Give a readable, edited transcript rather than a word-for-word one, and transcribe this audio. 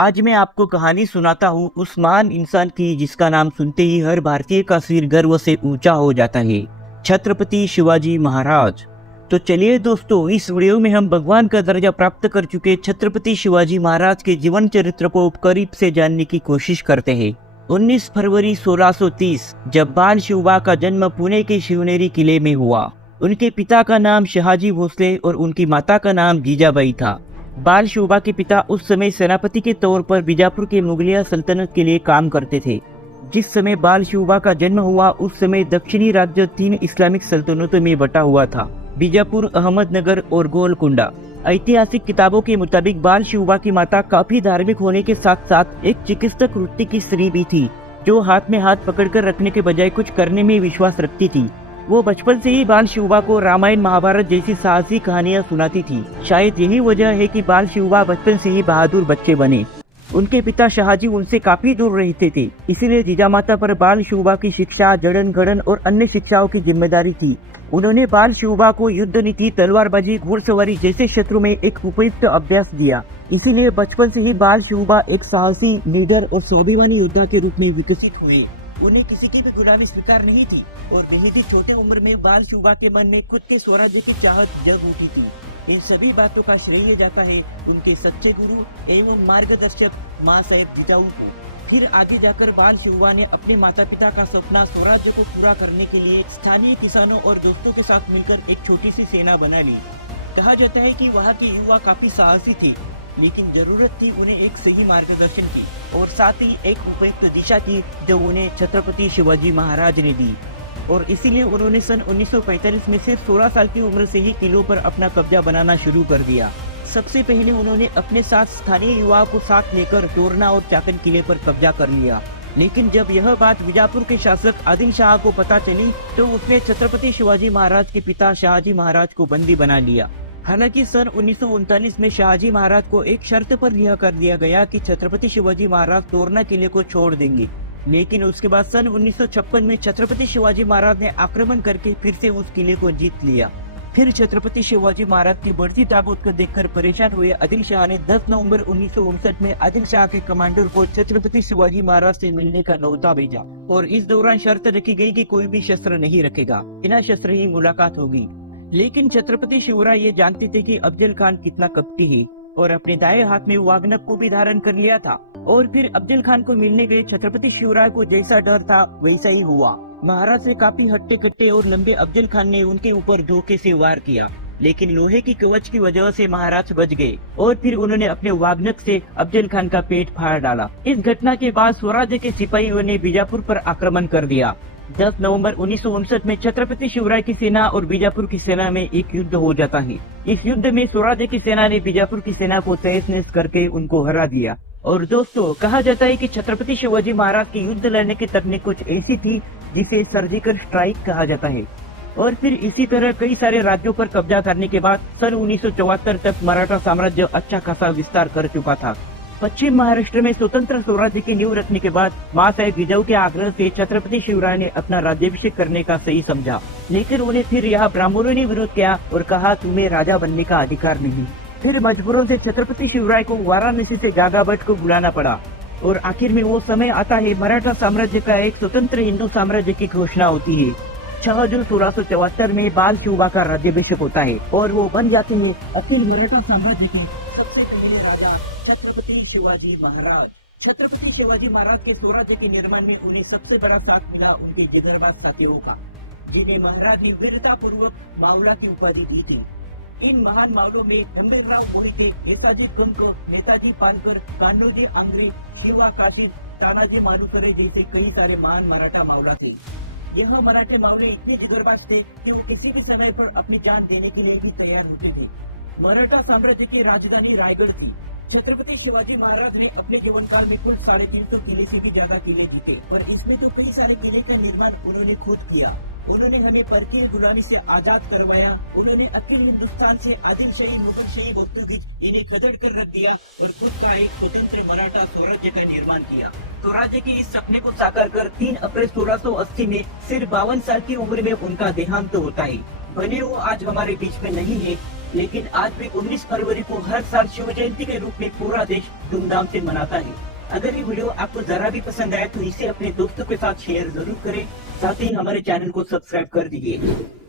आज मैं आपको कहानी सुनाता हूँ उस महान इंसान की जिसका नाम सुनते ही हर भारतीय का सिर गर्व से ऊंचा हो जाता है, छत्रपति शिवाजी महाराज। तो चलिए दोस्तों, इस वीडियो में हम भगवान का दर्जा प्राप्त कर चुके छत्रपति शिवाजी महाराज के जीवन चरित्र को करीब से जानने की कोशिश करते हैं। 19 फरवरी 1630 जब बाल शिवबा का जन्म पुणे के शिवनेरी किले में हुआ। उनके पिता का नाम शहाजी भोसले और उनकी माता का नाम जीजाबाई था। बाल शिवबा के पिता उस समय सेनापति के तौर पर बीजापुर के मुगलिया सल्तनत के लिए काम करते थे। जिस समय बाल शिवबा का जन्म हुआ उस समय दक्षिणी राज्य 3 इस्लामिक सल्तनतों में बटा हुआ था, बीजापुर, अहमदनगर और गोलकुंडा। ऐतिहासिक किताबों के मुताबिक बाल शिवबा की माता काफी धार्मिक होने के साथ साथ एक चिकित्सक वृत्ति की स्त्री भी थी, जो हाथ में हाथ पकड़कर रखने के बजाय कुछ करने में विश्वास रखती थी। वो बचपन से ही बाल शिवबा को रामायण महाभारत जैसी साहसी कहानियां सुनाती थी। शायद यही वजह है कि बाल शिवबा बचपन से ही बहादुर बच्चे बने। उनके पिता शहाजी उनसे काफी दूर रहते थे, इसीलिए जीजामाता पर बाल शिवबा की शिक्षा, जड़न घड़न और अन्य शिक्षाओं की जिम्मेदारी थी। उन्होंने बाल शिवबा को युद्ध नीति, तलवारबाजी, घुड़सवारी जैसे क्षेत्रों में एक उपयुक्त अभ्यास दिया। इसीलिए बचपन से ही बाल शिवबा एक साहसी, निडर और स्वाभिमानी योद्धा के रूप में विकसित हुए। उन्हें किसी की भी गुलामी स्वीकार नहीं थी और बेहद ही छोटे उम्र में बाल शिवबा के मन में खुद के स्वराज्य की चाहत जग उठी थी। इन सभी बातों का श्रेय जाता है उनके सच्चे गुरु एवं मार्गदर्शक माँ साहेब जिजाऊ को। फिर आगे जाकर बाल शिवबा ने अपने माता पिता का सपना स्वराज्य को पूरा करने के लिए स्थानीय किसानों और दोस्तों के साथ मिलकर एक छोटी सी सेना बना ली। कहा जाता है कि वहाँ के युवा काफी साहसी थे, लेकिन जरूरत थी उन्हें एक सही मार्गदर्शन की और साथ ही एक उपयुक्त दिशा की, जो उन्हें छत्रपति शिवाजी महाराज ने दी। और इसीलिए उन्होंने सन 1945 में सिर्फ 16 साल की उम्र से ही किलों पर अपना कब्जा बनाना शुरू कर दिया। सबसे पहले उन्होंने अपने साथ स्थानीय युवाओं को साथ लेकर तोरना और चाकन किले पर कब्जा कर लिया। लेकिन जब यह बात बीजापुर के शासक आदिल शाह को पता चली तो उसने छत्रपति शिवाजी महाराज के पिता शहाजी महाराज को बंदी बना लिया। हालांकि सन 1939 में शहाजी महाराज को एक शर्त पर रिहा कर दिया गया कि छत्रपति शिवाजी महाराज तोरना किले को छोड़ देंगे। लेकिन उसके बाद सन 1956 में छत्रपति शिवाजी महाराज ने आक्रमण करके फिर से उस किले को जीत लिया। फिर छत्रपति शिवाजी महाराज की बढ़ती ताकत को देखकर परेशान हुए आदिल शाह ने 10 नवंबर 1959 में आदिल शाह के कमांडर को छत्रपति शिवाजी महाराज से मिलने का न्योता भेजा और इस दौरान शर्त रखी गई कि कोई भी शस्त्र नहीं रखेगा, बिना शस्त्र ही मुलाकात होगी। लेकिन छत्रपति शिवराय ये जानते थे कि अफजल खान कितना कपटी है और अपने दाएं हाथ में वागनक को भी धारण कर लिया था। और फिर अफजल खान को मिलने गए छत्रपति शिवराय को जैसा डर था वैसा ही हुआ। महाराज से काफी हट्टे कट्टे और लंबे अफजल खान ने उनके ऊपर धोखे से वार किया, लेकिन लोहे की कवच की वजह से महाराज बच गए और फिर उन्होंने अपने वागनक से अफजल खान का पेट फाड़ डाला। इस घटना के बाद स्वराज्य के सिपाहियों ने बीजापुर पर आक्रमण कर दिया। 10 नवंबर 1959 में छत्रपति शिवराय की सेना और बीजापुर की सेना में एक युद्ध हो जाता है। इस युद्ध में स्वराज्य की सेना ने बीजापुर की सेना को तहस-नहस करके उनको हरा दिया। और दोस्तों, कहा जाता है कि छत्रपति शिवाजी महाराज की युद्ध लड़ने की तकनीक कुछ ऐसी थी जिसे सर्जिकल स्ट्राइक कहा जाता है। और फिर इसी तरह कई सारे राज्यों पर कब्जा करने के बाद सन 1974 तक मराठा साम्राज्य अच्छा खासा विस्तार कर चुका था। पश्चिम महाराष्ट्र में स्वतंत्र स्वराज्य की नींव रखने के बाद माँ साहेब जिजाऊ के आग्रह से छत्रपति शिवराय ने अपना राज्याभिषेक करने का सही समझा, लेकिन उन्हें फिर यहाँ ब्राह्मणों ने विरोध किया और कहा तुम्हें राजा बनने का अधिकार नहीं। फिर मजबूरों से छत्रपति शिवराय को वाराणसी से गागा भट्ट को बुलाना पड़ा और आखिर में वो समय आता है मराठा साम्राज्य का एक स्वतंत्र हिंदू साम्राज्य की घोषणा होती है। 6 जून 1674 में बाल शिवबा का राज्याभिषेक होता है और वो बन जाते हैं अखिल मराठा साम्राज्य के सबसे पहले राजा छत्रपति शिवाजी महाराज। छत्रपति शिवाजी महाराज के स्वराज्य के निर्माण में उन्हें सबसे बड़ा साथ मिला उनके जिगरबाज साथियों का, जिन्हें महाराज ने वीरता पूर्वक मावला की उपाधि दी थी। इन महान मावलों में हंबीरराव मोहिते, येसाजी कंक, नेताजी पालकर, कान्होजी आंग्रे, शिवा काशीद, तानाजी मालुसरे जैसे कई सारे महान मराठा मावला थे। यह मराठे मावले इतने जिगरबाज थे कि वो किसी भी समय पर अपनी जान देने के लिए भी तैयार होते थे। मराठा साम्राज्य की राजधानी रायगढ़ थी। छत्रपति शिवाजी महाराज ने अपने जीवन काल में कुल 350 किले से भी ज्यादा किले जीते, पर इसमें तो कई सारे किले का निर्माण उन्होंने खुद किया। उन्होंने हमें परकीय गुलामी से आजाद करवाया। उन्होंने अखिल हिंदुस्तान से आदिलशाही, मुगलशाही, पोर्तुगीज इन्हें खदेड़ कर रख दिया और खुद का एक स्वतंत्र मराठा स्वराज्य का निर्माण किया। स्वराज्य के इस सपने को साकार कर 3 अप्रैल 1680 में सिर्फ 52 साल की उम्र में उनका देहांत होता है। भले वो आज हमारे बीच में नहीं है, लेकिन आज भी 19 फरवरी को हर साल शिव जयंती के रूप में पूरा देश धूमधाम से मनाता है। अगर ये वीडियो आपको जरा भी पसंद आया तो इसे अपने दोस्तों के साथ शेयर जरूर करें, साथ ही हमारे चैनल को सब्सक्राइब कर दीजिए।